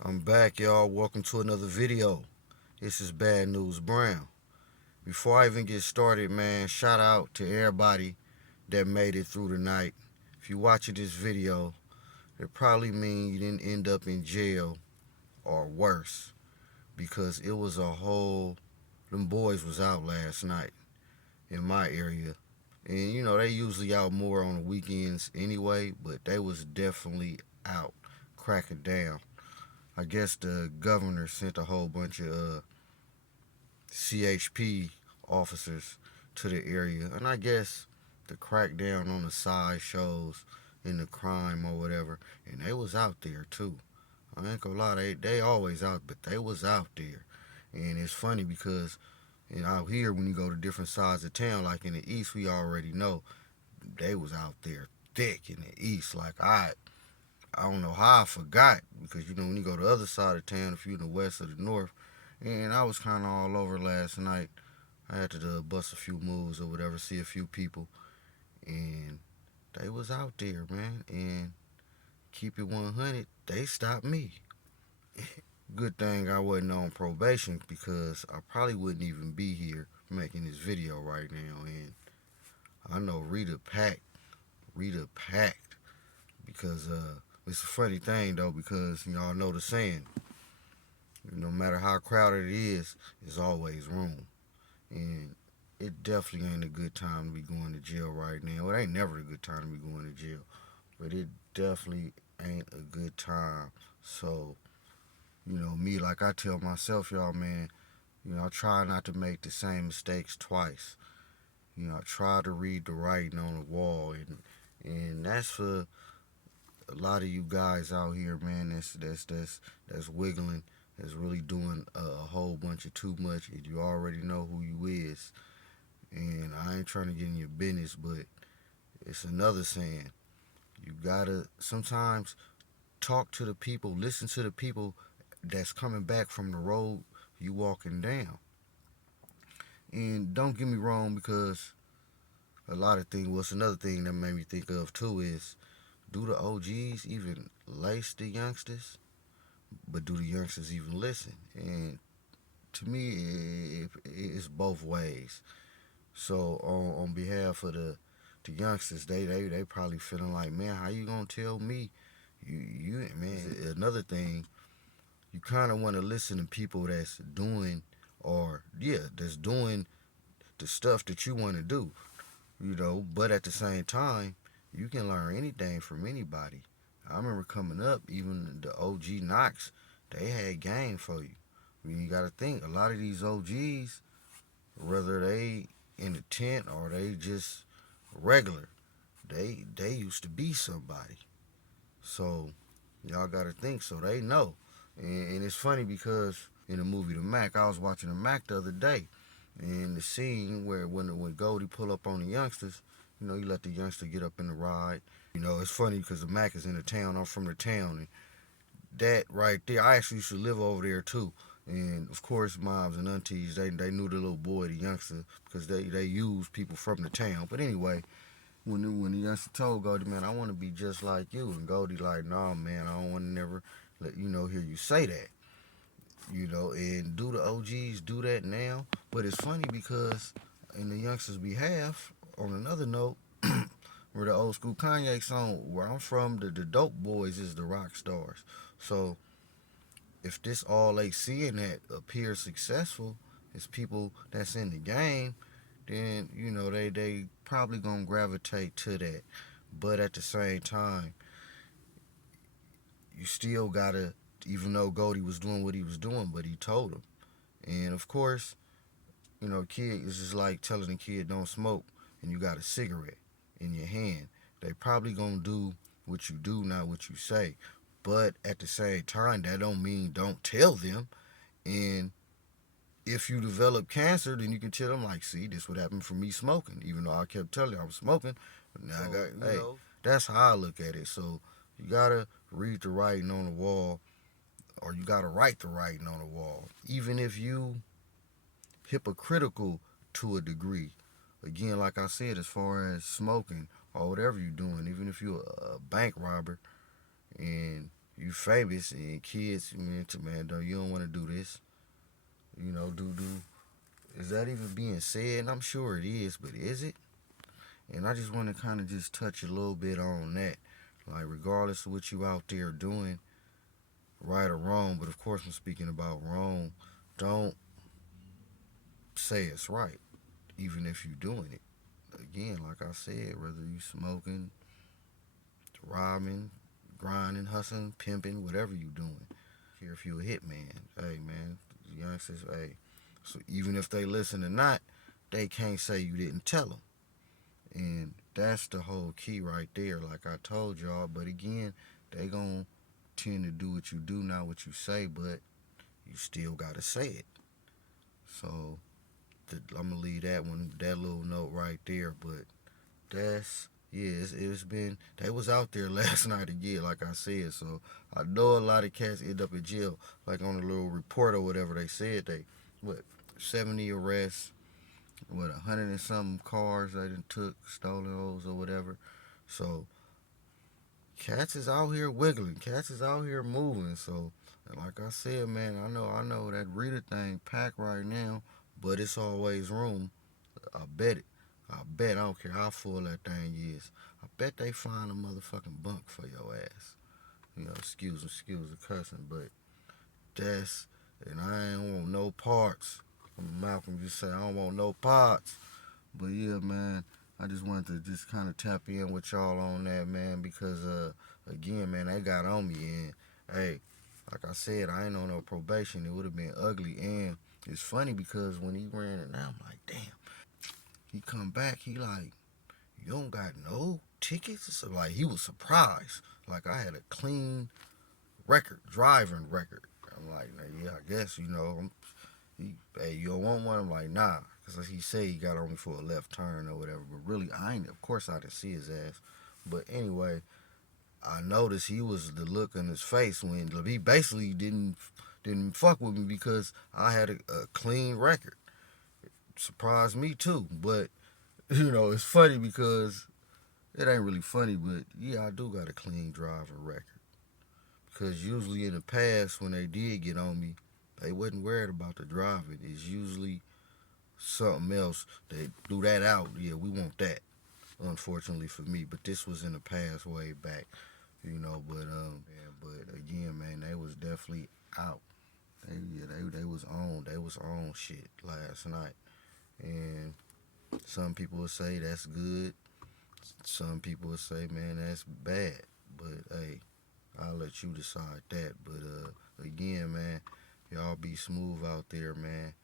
I'm back, y'all. Welcome to another video. This is Bad News Brown. Before I even get started, man, shout out to everybody that made it through the night. If you're watching this video, it probably means you didn't end up in jail or worse because it was a whole. Them boys was out last night in my area. And they usually out more on the weekends anyway, but they was definitely out cracking down. I guess the governor sent a whole bunch of CHP officers to the area, and I guess the crackdown on the side shows in the crime or whatever, and they was out there too. I ain't gonna lie, they always out, but they was out there, and it's funny because out here when you go to different sides of town, like in the east, we already know they was out there thick in the east. Like I don't know how I forgot because when you go to the other side of town, if you're in the west or the north, and I was kind of all over last night. I had to bust a few moves or whatever, see a few people, and they was out there, man. And keep it 100, they stopped me. Good thing I wasn't on probation because I probably wouldn't even be here making this video right now. And I know Rita packed because it's a funny thing though because y'all know the saying, no matter how crowded it is, there's always room. And it definitely ain't a good time to be going to jail right now. It ain't never a good time to be going to jail, but it definitely ain't a good time. So, me, like I tell myself, y'all, man, I try not to make the same mistakes twice. I try to read the writing on the wall, and that's for a lot of you guys out here, man. That's wiggling, that's really doing a whole bunch of too much. And you already know who you is. And I ain't trying to get in your business, but it's another saying. You gotta sometimes talk to the people, listen to the people that's coming back from the road you walking down. And don't get me wrong, because a lot of things. What's another thing that made me think of too is, do the OGs even lace the youngsters? But do the youngsters even listen? And to me, it's both ways. So on behalf of the youngsters, they probably feeling like, man, how you gonna tell me? You man. Another thing, you kind of want to listen to people that's doing, or yeah, that's doing the stuff that you want to do. But at the same time, you can learn anything from anybody. I remember coming up, even the OG Knox, they had game for you. You got to think, a lot of these OGs, whether they in the tent or they just regular, they used to be somebody. So y'all gotta think, so they know. And it's funny because in the movie The Mac, I was watching The Mac the other day, and the scene where when Goldie pull up on the youngsters, you let the youngster get up in the ride. It's funny because the Mac is in the town. I'm from the town, and that right there, I actually used to live over there too. And of course, moms and aunties, they knew the little boy, the youngster, because they use people from the town. But anyway, when the youngster told Goldie, man, I want to be just like you, and Goldie like, nah, man, I don't want to never let hear you say that. And do the OGs do that now? But it's funny because in the youngsters' behalf, on another note, where the old school Kanye song, where I'm from, the dope boys is the rock stars. So if this all they seeing that appears successful is people that's in the game, then they probably gonna gravitate to that. But at the same time, you still gotta, even though Goldie was doing what he was doing, but he told him. And of course, kid is just like telling a kid don't smoke, and you got a cigarette in your hand. They probably gonna do what you do, not what you say. But at the same time, that don't mean don't tell them. And if you develop cancer, then you can tell them like, see, this what happened from me smoking. Even though I kept telling you I was smoking, but now I got, hey, that's how I look at it. So you gotta read the writing on the wall, or you gotta write the writing on the wall, even if you hypocritical to a degree. Again, like I said, as far as smoking or whatever you're doing, even if you're a bank robber and you famous and kids, man, you don't want to do this. Do is that even being said? And I'm sure it is, but is it? And I just want to kind of just touch a little bit on that. Like, regardless of what you out there doing, right or wrong, but of course I'm speaking about wrong, don't say it's right, even if you're doing it. Again, like I said, whether you smoking, robbing, grinding, hustling, pimping, whatever you doing. Here, if you a hitman, hey man, the youngsters, hey. So even if they listen or not, they can't say you didn't tell them. And that's the whole key right there, like I told y'all. But again, they gonna tend to do what you do, not what you say, but you still gotta say it. So I'm gonna leave that little note right there. But that's yeah, it's been they was out there last night again, like I said. So I know a lot of cats end up in jail, like on a little report or whatever. They said they what 70 arrests, what 100 and some cars they done took, stolen those or whatever. So cats is out here wiggling, cats is out here moving. So and like I said, man, I know that reader thing packed right now, but it's always room. I bet it. I don't care how full that thing is. I bet they find a motherfucking bunk for your ass. Excuse the cussing, but that's, and I ain't want no parts. Malcolm just say I don't want no parts. But yeah, man, I just wanted to just kind of tap in with y'all on that, man, because again, man, they got on me, and hey, like I said, I ain't on no probation. It would have been ugly, and it's funny because when he ran it now, I'm like, damn. He come back, he like, you don't got no tickets? So like he was surprised. Like I had a clean record, driving record. I'm like, yeah, I guess, hey, you don't want one? I'm like, nah. Because he said he got on me for a left turn or whatever. But really, of course I didn't see his ass. But anyway, I noticed he was the look on his face when he basically didn't fuck with me because I had a clean record. Surprised me too. But, it's funny because it ain't really funny, but yeah, I do got a clean driving record. Because usually in the past, when they did get on me, they wasn't worried about the driving. It's usually something else. They do that out. Yeah, we want that. Unfortunately for me, but this was in the past, way back. Yeah, but again, man, they was definitely out. They was on. They was on shit last night, and some people would say that's good. Some people would say, man, that's bad. But hey, I'll let you decide that. But again, man, y'all be smooth out there, man.